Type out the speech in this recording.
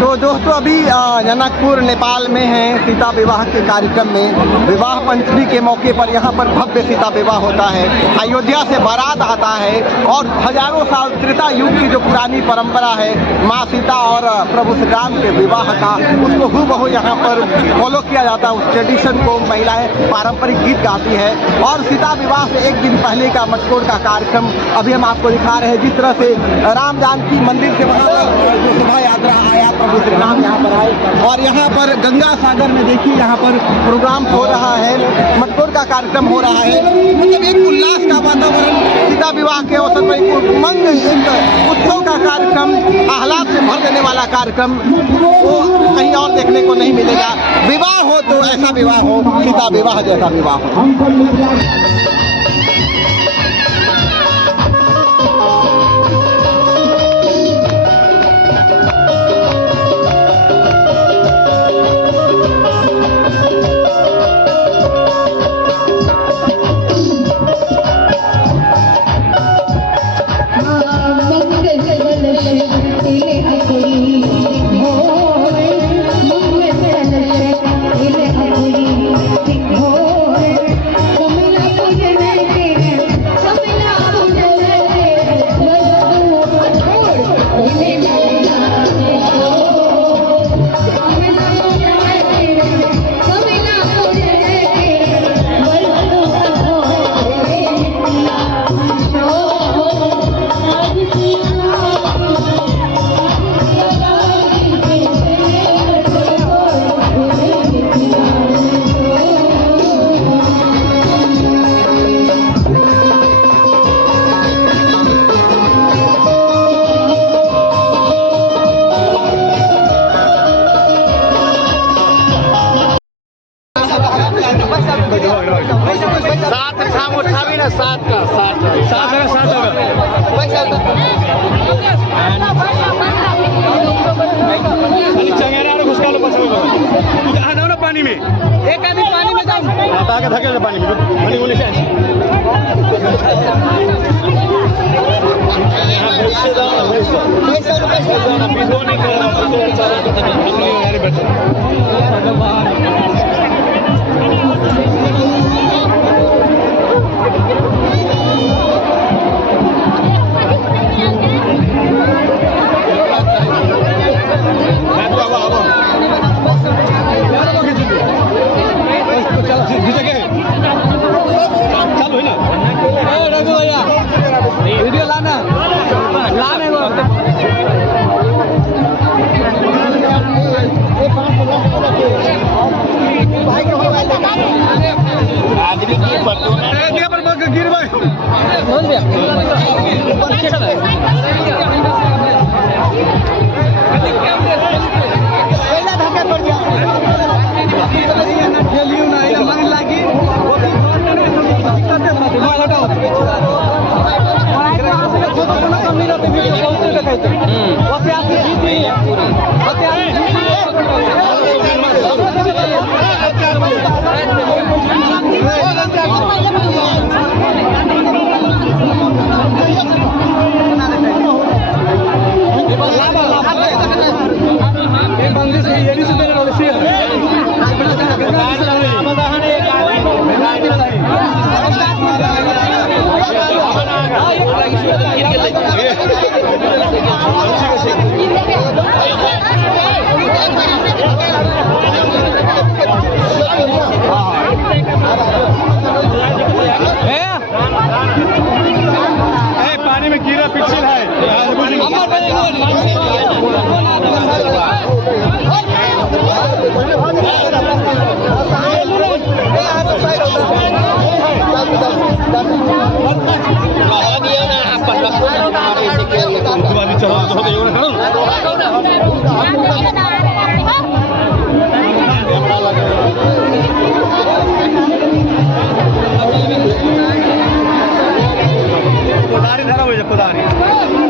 तो दोस्तों अभी जनकपुर नेपाल में हैं सीता विवाह के कार्यक्रम में। विवाह पंचमी के मौके पर यहाँ पर भव्य सीता विवाह होता है। अयोध्या से बारात आता है और हजारों साल त्रेता युग की जो पुरानी परंपरा है माँ सीता और प्रभु श्री राम के विवाह का, उसको हूबहू यहाँ पर फॉलो किया जाता है। उस ट्रेडिशन को महिलाएं पारंपरिक गीत गाती है और सीता विवाह से एक दिन पहले का मटकोर का कार्यक्रम अभी हम आपको दिखा रहे हैं। जिस तरह से राम जानकी मंदिर से वहाँ पर जो शोभा यात्रा आया, प्रभु श्री राम यहाँ पर आए और यहाँ पर गंगा सागर में देखिए यहाँ पर प्रोग्राम हो रहा है, मटकोर का कार्यक्रम हो रहा है। मतलब एक उल्लास का वातावरण सीता विवाह के अवसर पर, एक उमंग, एक उत्सव का कार्यक्रम, आह्लाद से भर देने वाला कार्यक्रम वो कहीं और देखने को नहीं मिलेगा। विवाह हो तो ऐसा विवाह हो, सीता विवाह जैसा विवाह हो। पानी में एक आदमी पानी में जाओ, आगे धकेल पानी में पानी होने से वीडियो लाना गिर भाई पानी में गिरा पिक्चर है कोदारी धरा हुई है कोदारी